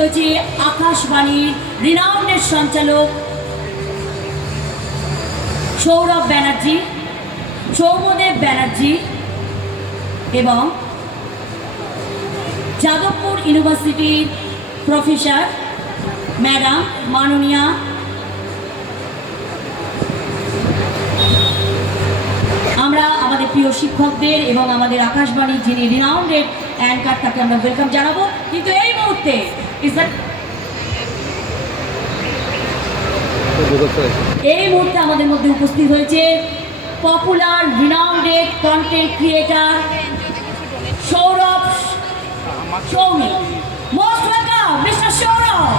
রয়েছে আকাশবাণীর রিনাউন্ডের সঞ্চালক সৌরভ ব্যানার্জি সৌমদেব ব্যানার্জি এবং যাদবপুর ইউনিভার্সিটির প্রফেসর ম্যাডাম মাননীয়া আমরা আমাদের প্রিয় শিক্ষকদের এবং আমাদের আকাশবাণীর যিনি রিনাউন্ডেড অ্যাঙ্কার তাকে আমরা ওয়েলকাম জানাব। কিন্তু এই মুহূর্তে is that- এই মুহূর্তে আমাদের মধ্যে উপস্থিত হয়েছে popular renowned content creator Sourav Soumi. Most welcome mister Sourav.